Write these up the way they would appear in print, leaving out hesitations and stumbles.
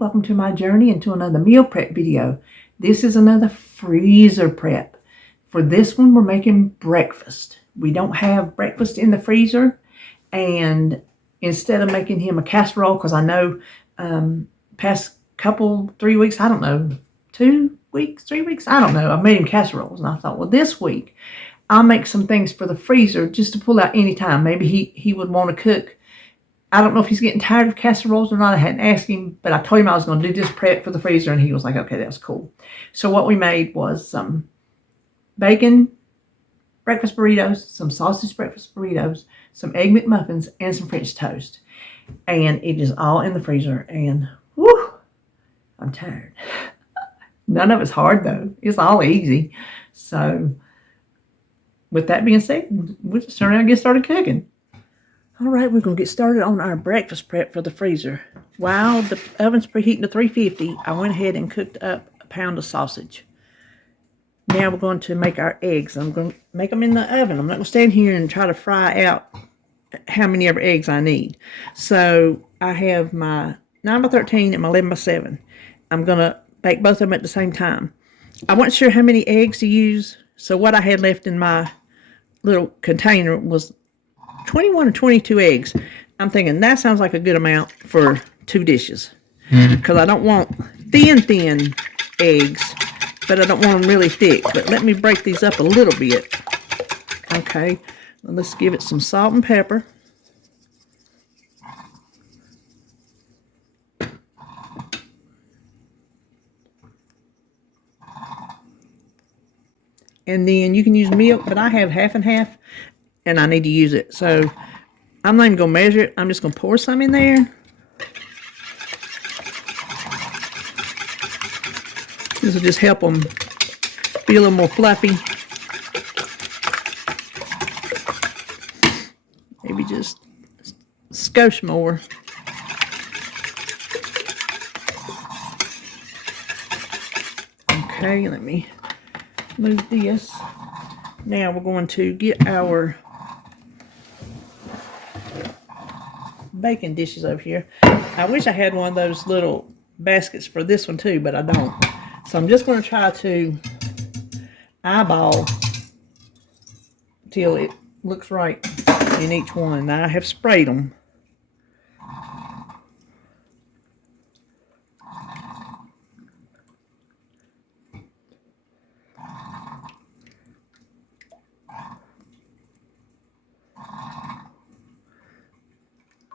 welcome to my journey into another meal prep video. This is another freezer prep. For this one, we're making breakfast. We don't have breakfast in the freezer, and instead of making him a casserole, because I know past couple, 3 weeks, I don't know, 2 weeks, 3 weeks, I don't know, I've made him casseroles, and I thought, well, this week, I'll make some things for the freezer just to pull out anytime. Maybe he would want to cook. I don't know if he's getting tired of casseroles or not. I hadn't asked him, but I told him I was going to do this prep for the freezer, and he was like, okay, that's cool. So what we made was some bacon breakfast burritos, some sausage breakfast burritos, some egg McMuffins, and some French toast. And it is all in the freezer, and whew, I'm tired. None of it's hard, though. It's all easy. So with that being said, we'll just turn around and get started cooking. All right, we're going to get started on our breakfast prep for the freezer. While the oven's preheating to 350, I went ahead and cooked up a pound of sausage. Now we're going to make our eggs. I'm going to make them in the oven. I'm not going to stand here and try to fry out how many ever eggs I need. So I have my 9x13 and my 11x7. I'm going to bake both of them at the same time. I wasn't sure how many eggs to use, so what I had left in my little container was 21 or 22 eggs. I'm thinking that sounds like a good amount for 2 dishes. Because I don't want thin eggs, but I don't want them really thick. But let me break these up a little bit. Okay, well, let's give it some salt and pepper. And then you can use milk, but I have half and half, and I need to use it. So I'm not even going to measure it. I'm just going to pour some in there. This will just help them be a little more fluffy. Maybe just a skosh more. Okay, let me move this. Now we're going to get our bacon dishes over here. I wish I had one of those little baskets for this one too, but I don't. So I'm just going to try to eyeball till it looks right in each one. Now I have sprayed them.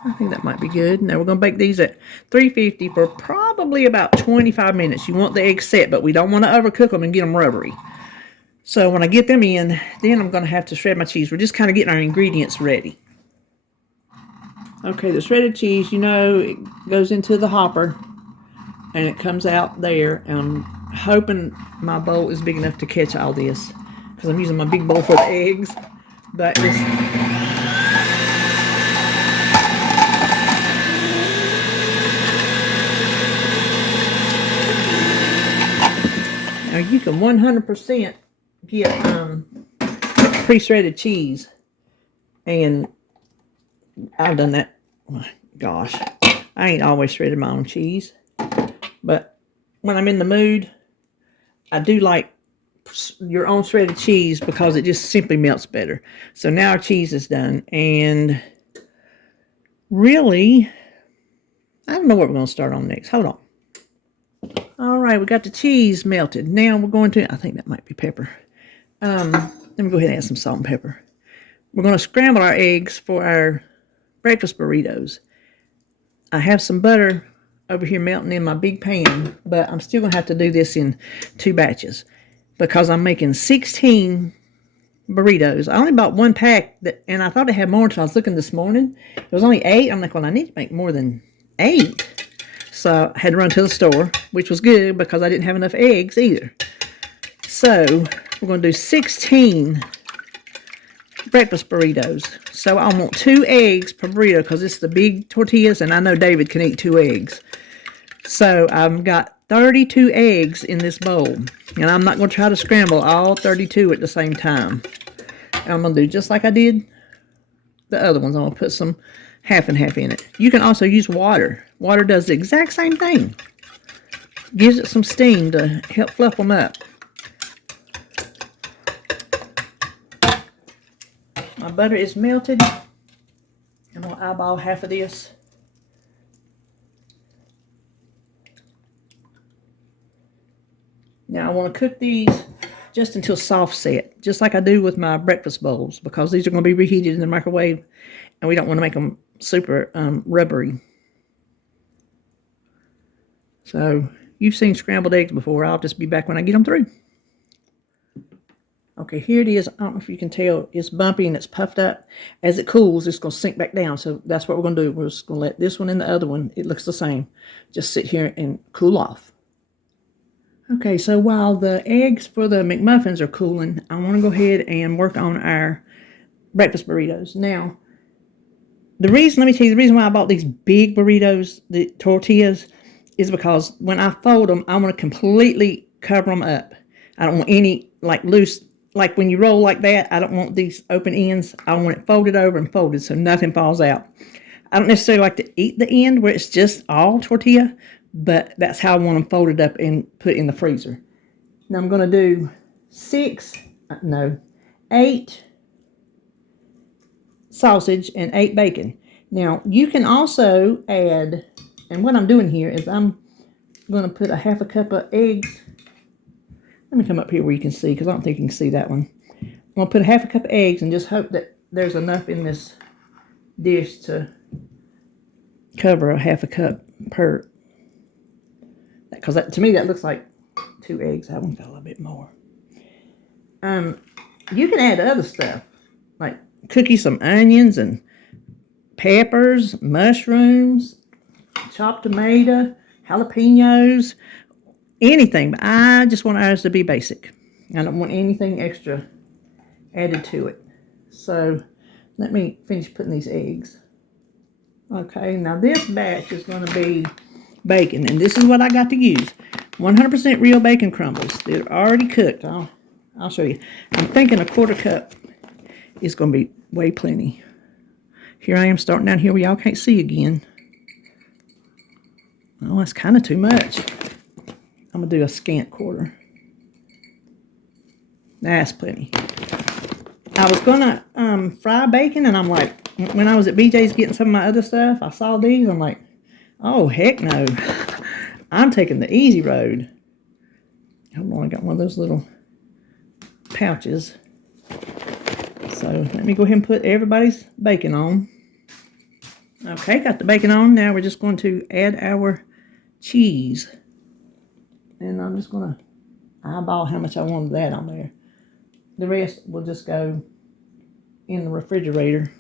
I think that might be good. Now we're going to bake these at 350 for probably about 25 minutes. You want the eggs set, but we don't want to overcook them and get them rubbery. So when I get them in, then I'm going to have to shred my cheese. We're just kind of getting our ingredients ready. Okay, the shredded cheese, you know, it goes into the hopper and it comes out there. And I'm hoping my bowl is big enough to catch all this because I'm using my big bowl for the eggs. But it's... Now you can 100% get pre-shredded cheese, and I've done that. Oh my gosh, I ain't always shredded my own cheese, but when I'm in the mood, I do like your own shredded cheese because it just simply melts better. So now our cheese is done, and really, I don't know what we're going to start on next. Hold on. All right, we got the cheese melted. Now we're going to, I think that might be pepper. Let me go ahead and add some salt and pepper. We're going to scramble our eggs for our breakfast burritos. I have some butter over here melting in my big pan, but I'm still going to have to do this in 2 batches because I'm making 16 burritos. I only bought 1 pack, and I thought it had more until I was looking this morning. It was only 8. I'm like, well, I need to make more than 8. So I had to run to the store, which was good because I didn't have enough eggs either. So we're going to do 16 breakfast burritos. So I want 2 eggs per burrito because it's the big tortillas, and I know David can eat 2 eggs. So I've got 32 eggs in this bowl, and I'm not going to try to scramble all 32 at the same time. I'm going to do just like I did the other ones. I'm going to put some half and half in it. You can also use water. Water does the exact same thing. Gives it some steam to help fluff them up. My butter is melted. I'm going to eyeball half of this. Now I want to cook these just until soft set, just like I do with my breakfast bowls, because these are going to be reheated in the microwave and we don't want to make them super rubbery. So you've seen scrambled eggs before. I'll just be back when I get them through. Okay, here it is. I don't know if you can tell. It's bumpy and it's puffed up. As it cools, it's going to sink back down. So that's what we're going to do. We're just going to let this one and the other one, it looks the same, just sit here and cool off. Okay, so while the eggs for the McMuffins are cooling, I want to go ahead and work on our breakfast burritos. Now, let me tell you the reason why I bought these big burritos, the tortillas, is because when I fold them, I want to completely cover them up. I don't want any like loose, like when you roll like that, I don't want these open ends. I want it folded over and folded so nothing falls out. I don't necessarily like to eat the end where it's just all tortilla, but that's how I want them folded up and put in the freezer. Now I'm going to do 8 sausage and 8 bacon. Now you can also add, and what I'm doing here is I'm going to put a half a cup of eggs. Let me come up here where you can see, because I don't think you can see that one. I'm going to put a half a cup of eggs and just hope that there's enough in this dish to cover a half a cup per. Because to me that looks like 2 eggs. I want a little bit more. You can add other stuff, like cookie some onions and peppers, mushrooms, chopped tomato, jalapenos, anything. But I just want ours to be basic. I don't want anything extra added to it. So let me finish putting these eggs. Okay, now this batch is going to be bacon, and this is what I got to use. 100% real bacon crumbles. They're already cooked. I'll show you. I'm thinking a quarter cup is going to be way plenty. Here I am starting down here where y'all can't see again. Oh, that's kind of too much. I'm going to do a scant quarter. That's plenty. I was going to fry bacon, and I'm like, when I was at BJ's getting some of my other stuff, I saw these. I'm like, oh, heck no. I'm taking the easy road. Hold on, I got one of those little pouches. So let me go ahead and put everybody's bacon on. Okay, got the bacon on. Now we're just going to add our cheese. And I'm just going to eyeball how much I want that on there. The rest will just go in the refrigerator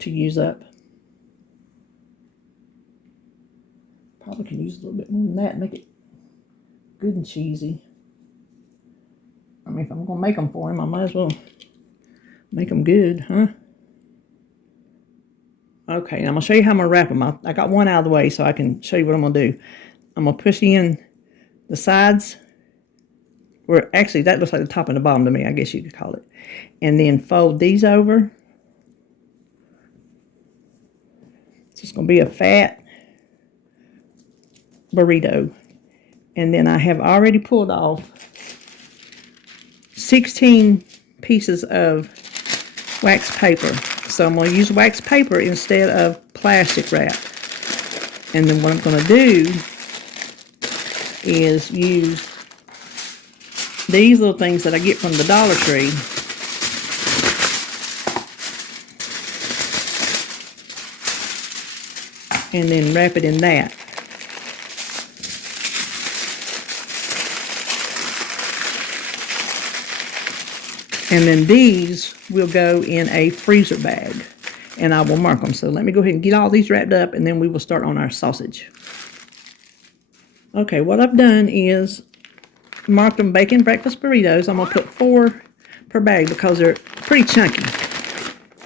to use up. Probably can use a little bit more than that, make it good and cheesy. I mean, if I'm going to make them for him, I might as well make them good, huh? Okay, now I'm going to show you how I'm going to wrap them. I got one out of the way so I can show you what I'm going to do. I'm going to push in the sides, where actually that looks like the top and the bottom to me, I guess you could call it. And then fold these over. It's just going to be a fat burrito. And then I have already pulled off 16 pieces of wax paper. So I'm going to use wax paper instead of plastic wrap. And then what I'm going to do is use these little things that I get from the Dollar Tree. And then wrap it in that. And then these will go in a freezer bag, and I will mark them. So let me go ahead and get all these wrapped up, and then we will start on our sausage. Okay, what I've done is marked them bacon breakfast burritos. I'm going to put 4 per bag because they're pretty chunky.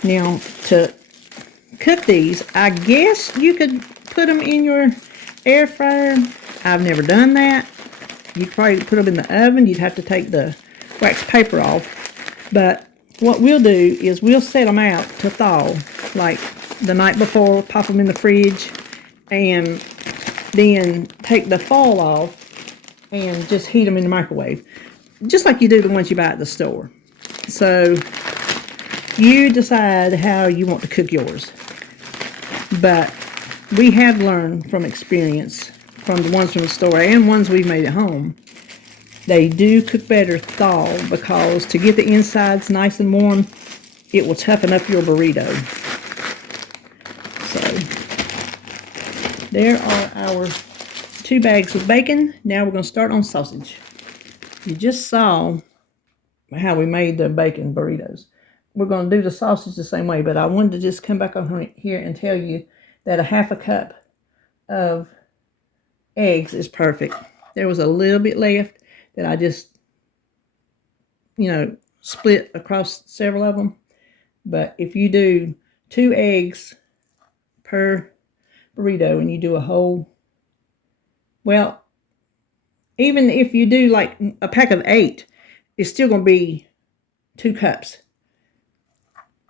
Now, to cook these, I guess you could put them in your air fryer. I've never done that. You'd probably put them in the oven. You'd have to take the wax paper off. But what we'll do is we'll set them out to thaw, like the night before, pop them in the fridge, and then take the foil off and just heat them in the microwave, just like you do the ones you buy at the store. So you decide how you want to cook yours. But we have learned from experience, from the ones from the store and ones we've made at home, they do cook better thawed, because to get the insides nice and warm, it will toughen up your burrito. So there are our 2 bags of bacon. Now we're going to start on sausage. You just saw how we made the bacon burritos. We're going to do the sausage the same way, but I wanted to just come back on here and tell you that a half a cup of eggs is perfect. There was a little bit left that I just, split across several of them. But if you do 2 eggs per burrito and you do a whole, well, even if you do like a pack of 8, it's still going to be 2 cups.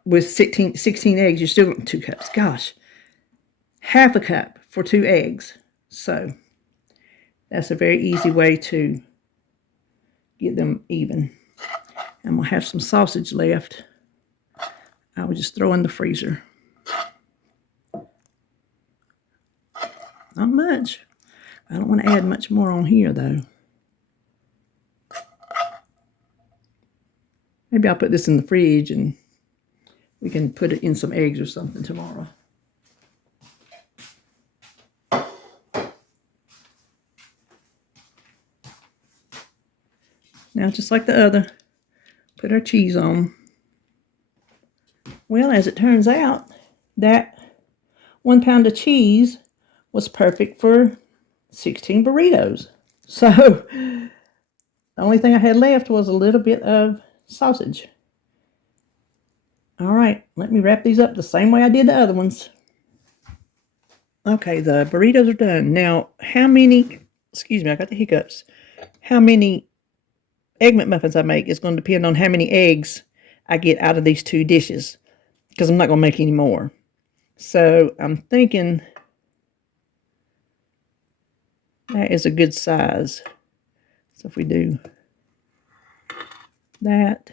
With 16 eggs, you're still getting 2 cups. Gosh, half a cup for 2 eggs. So that's a very easy way to get them even. And we'll have some sausage left. I will just throw in the freezer. Not much. I don't want to add much more on here, though. Maybe I'll put this in the fridge and we can put it in some eggs or something tomorrow. Now, just like the other, put our cheese on. Well, as it turns out, that 1 pound of cheese was perfect for 16 burritos. So the only thing I had left was a little bit of sausage. All right, let me wrap these up the same way I did the other ones. Okay, the burritos are done. Now, how many, excuse me, I got the hiccups. How many Egg McMuffins I make is going to depend on how many eggs I get out of these 2 dishes, because I'm not going to make any more. So I'm thinking that is a good size. So if we do that,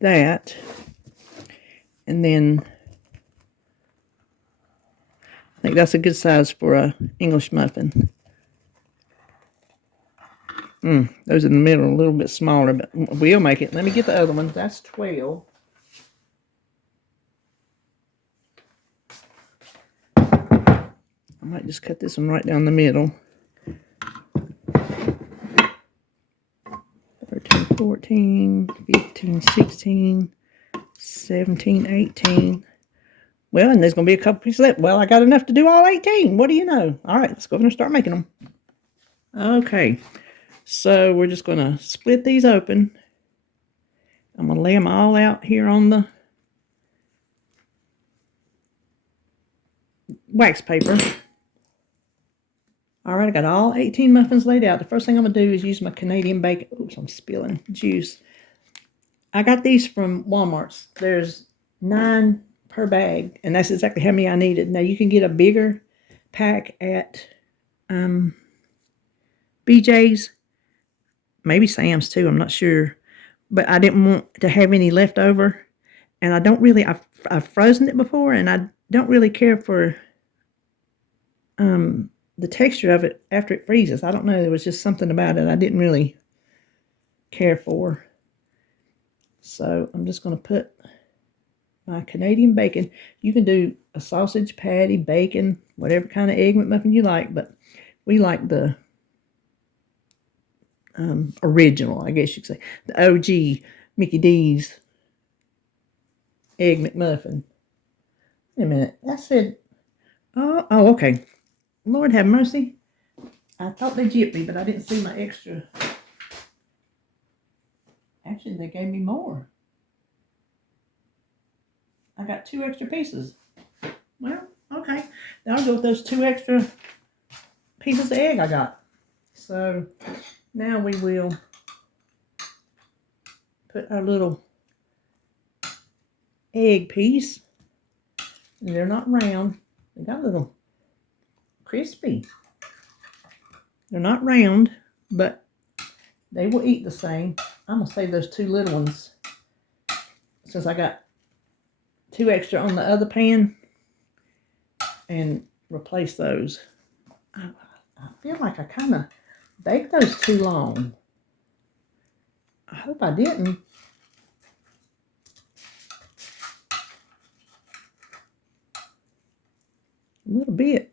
that, and then I think that's a good size for a English muffin. Those in the middle are a little bit smaller, but we'll make it. Let me get the other one. That's 12. I might just cut this one right down the middle. 13, 14, 15, 16, 17, 18. Well, and there's going to be a couple pieces left. Well, I got enough to do all 18. What do you know? All right, let's go over and start making them. Okay, so we're just going to split these open. I'm going to lay them all out here on the wax paper. All right, I got all 18 muffins laid out. The first thing I'm going to do is use my Canadian bacon. Oops, I'm spilling juice. I got these from Walmart's. There's 9 per bag, and that's exactly how many I needed. Now, you can get a bigger pack at BJ's, maybe Sam's too, I'm not sure. But I didn't want to have any left over, and I don't really, I've frozen it before, and I don't really care for the texture of it after it freezes. I don't know, there was just something about it I didn't really care for. So I'm just going to put my Canadian bacon. You can do a sausage patty, bacon, whatever kind of Egg McMuffin you like, but we like the original, I guess you could say, the OG Mickey D's Egg McMuffin. Wait a minute, I said, oh, okay. Lord have mercy. I thought they gypped me, but I didn't see my extra. Actually, they gave me more. I got 2 extra pieces. Well, okay. Now I'll go with those 2 extra pieces of egg I got. So now we will put our little egg piece They're not round. They got a little crispy. They're not round, but they will eat the same. I'm going to save those 2 little ones since I got 2 extra on the other pan and replace those. I feel like I kind of baked those too long. I hope I didn't. A little bit.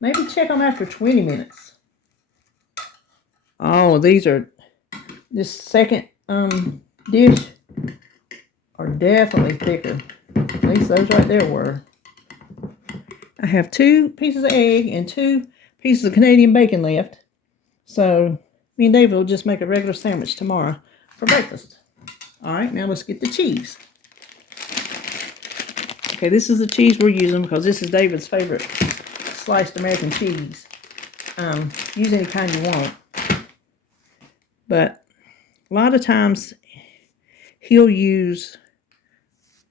Maybe check them after 20 minutes. Oh, this second dish are definitely thicker. At least those right there were. I have 2 pieces of egg and 2 pieces of Canadian bacon left. So me and David will just make a regular sandwich tomorrow for breakfast. All right, now let's get the cheese. Okay, this is the cheese we're using because this is David's favorite sliced American cheese. Use any kind you want. But a lot of times he'll use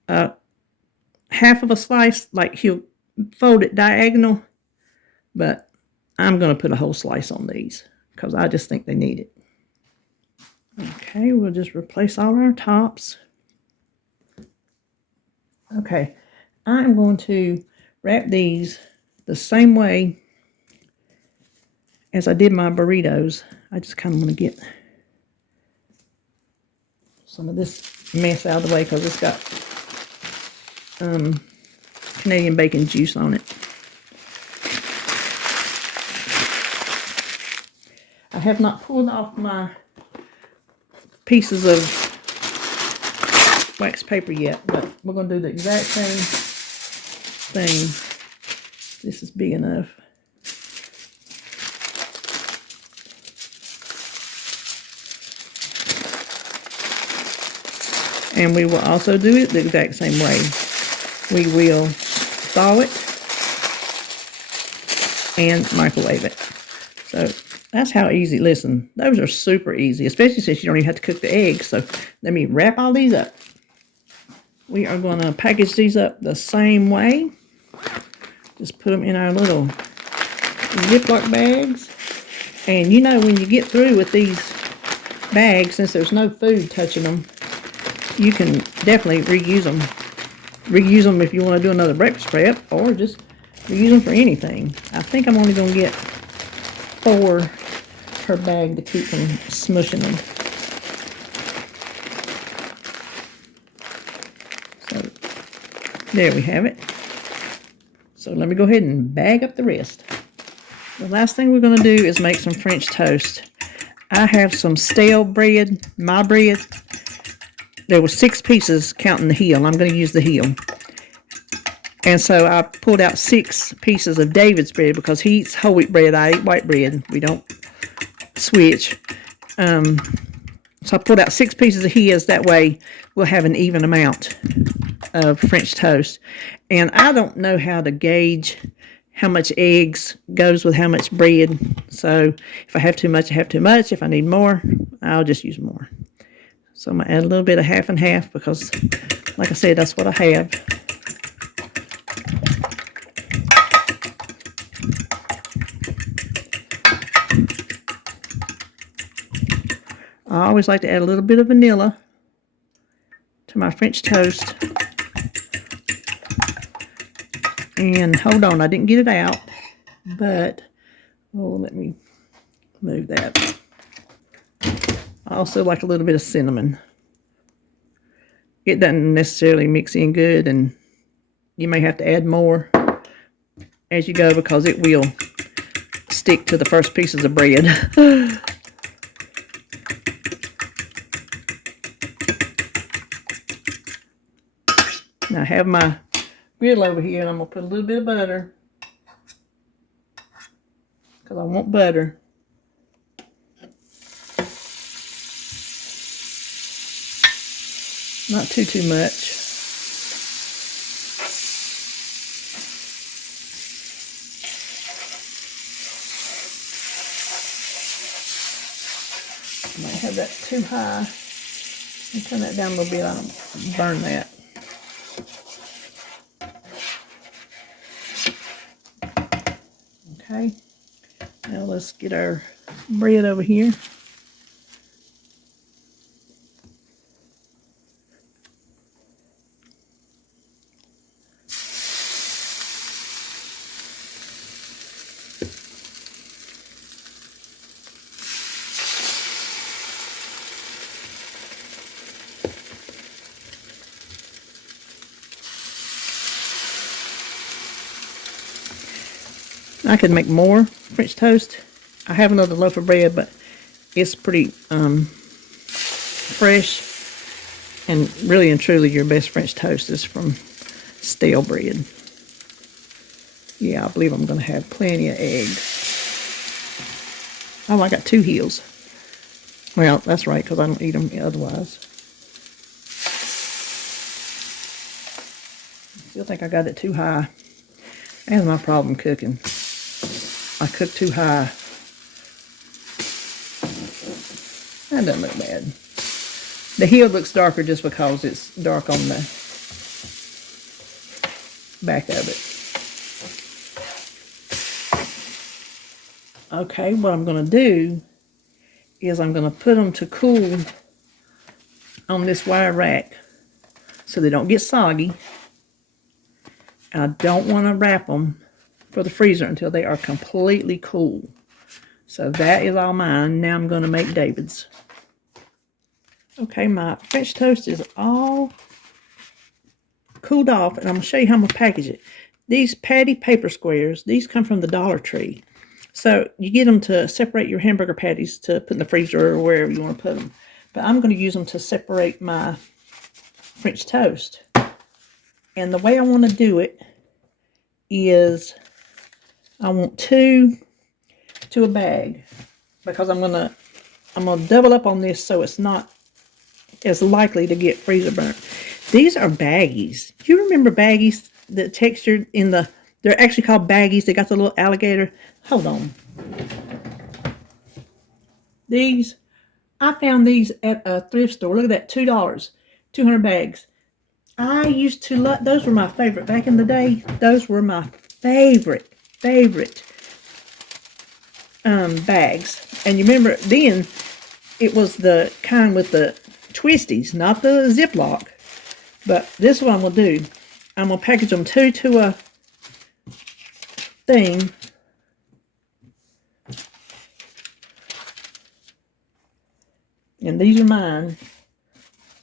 half of a slice, like he'll fold it diagonal, but I'm going to put a whole slice on these because I just think they need it. Okay, we'll just replace all our tops. Okay, I'm going to wrap these the same way as I did my burritos. I just kind of want to get some of this mess out of the way because it's got Canadian bacon juice on it. I have not pulled off my pieces of wax paper yet, but we're going to do the exact same thing. This is big enough. And we will also do it the exact same way. We will thaw it and microwave it. So that's how easy. Listen, those are super easy, especially since you don't even have to cook the eggs. So let me wrap all these up. We are going to package these up the same way. Just put them in our little Ziploc bags. And you know, when you get through with these bags, since there's no food touching them, you can definitely reuse them. Reuse them if you want to do another breakfast prep, or just reuse them for anything. I think I'm only going to get 4 per bag to keep from smushing them. So there we have it. So let me go ahead and bag up the rest. The last thing we're going to do is make some French toast. I have some stale bread, my bread. There were 6 pieces counting the heel. I'm going to use the heel. And so I pulled out 6 pieces of David's bread because he eats whole wheat bread. I eat white bread. We don't switch. So I pulled out 6 pieces of his. That way we'll have an even amount of French toast. And I don't know how to gauge how much eggs goes with how much bread. So if I have too much, I have too much. If I need more, I'll just use more. So I'm going to add a little bit of half and half because, like I said, that's what I have. I always like to add a little bit of vanilla to my French toast. And hold on, I didn't get it out, but, oh, let me move that. I also like a little bit of cinnamon. It doesn't necessarily mix in good, and you may have to add more as you go because it will stick to the first pieces of bread. Now I have my griddle over here, and I'm going to put a little bit of butter because I want butter. Not too much. I might have that too high. And turn that down a little bit. I don't burn that. Okay, now let's get our bread over here. I could make more French toast. I have another loaf of bread, but it's pretty fresh. And really and truly, your best French toast is from stale bread. Yeah, I believe I'm going to have plenty of eggs. Oh, I got 2 heels. Well, that's right, because I don't eat them otherwise. Still think I got it too high. That's my problem cooking. I cook too high. That doesn't look bad. The heel looks darker just because it's dark on the back of it. Okay, what I'm going to do is I'm going to put them to cool on this wire rack so they don't get soggy. I don't want to wrap them for the freezer until they are completely cool. So that is all mine. Now I'm going to make David's. Okay, my French toast is all cooled off, and I'm going to show you how I'm going to package it. These patty paper squares, these come from the Dollar Tree. So you get them to separate your hamburger patties to put in the freezer or wherever you want to put them. But I'm going to use them to separate my French toast. And the way I want to do it is I want 2 to a bag, because I'm gonna double up on this so it's not as likely to get freezer burnt. These are baggies. Do you remember baggies? The texture in the, they're actually called baggies. They got the little alligator. Hold on. These, I found these at a thrift store. Look at that, $2, 200 bags. I used to love, those were my favorite. Back in the day, those were my favorite bags. And you remember then, it was the kind with the twisties, not the Ziploc. But this is what I'm going to do. I'm going to package them 2 to a thing. And these are mine.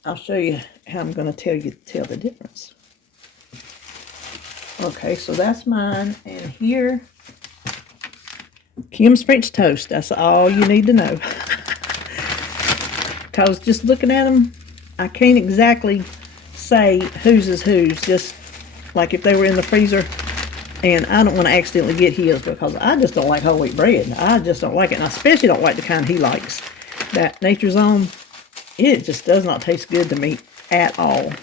I'll show you how I'm going to tell the difference. Okay, so that's mine. And here, Kim's French toast. That's all you need to know. Because just looking at them, I can't exactly say whose is whose. Just like if they were in the freezer. And I don't want to accidentally get his, because I just don't like whole wheat bread. I just don't like it. And I especially don't like the kind he likes. That Nature's Own, it just does not taste good to me at all.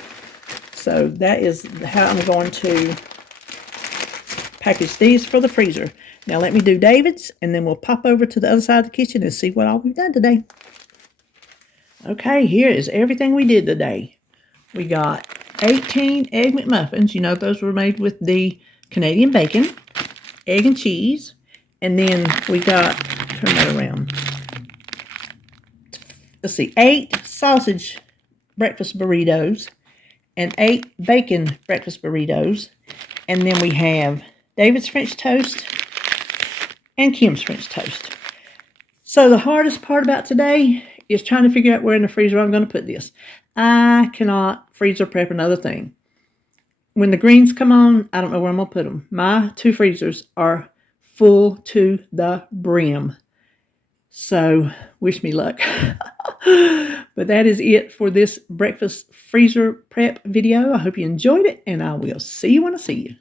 So that is how I'm going to package these for the freezer. Now let me do David's, and then we'll pop over to the other side of the kitchen and see what all we've done today. Okay, here is everything we did today. We got 18 Egg McMuffins. You know, those were made with the Canadian bacon, egg and cheese. And then we got, turn that around. Let's see, 8 sausage breakfast burritos and 8 bacon breakfast burritos. And then we have David's French toast and Kim's French toast. So the hardest part about today is trying to figure out where in the freezer I'm going to put this. I cannot freezer prep another thing. When the greens come on, I don't know where I'm going to put them. My 2 freezers are full to the brim. So, wish me luck. But that is it for this breakfast freezer prep video. I hope you enjoyed it, and I will see you when I see you.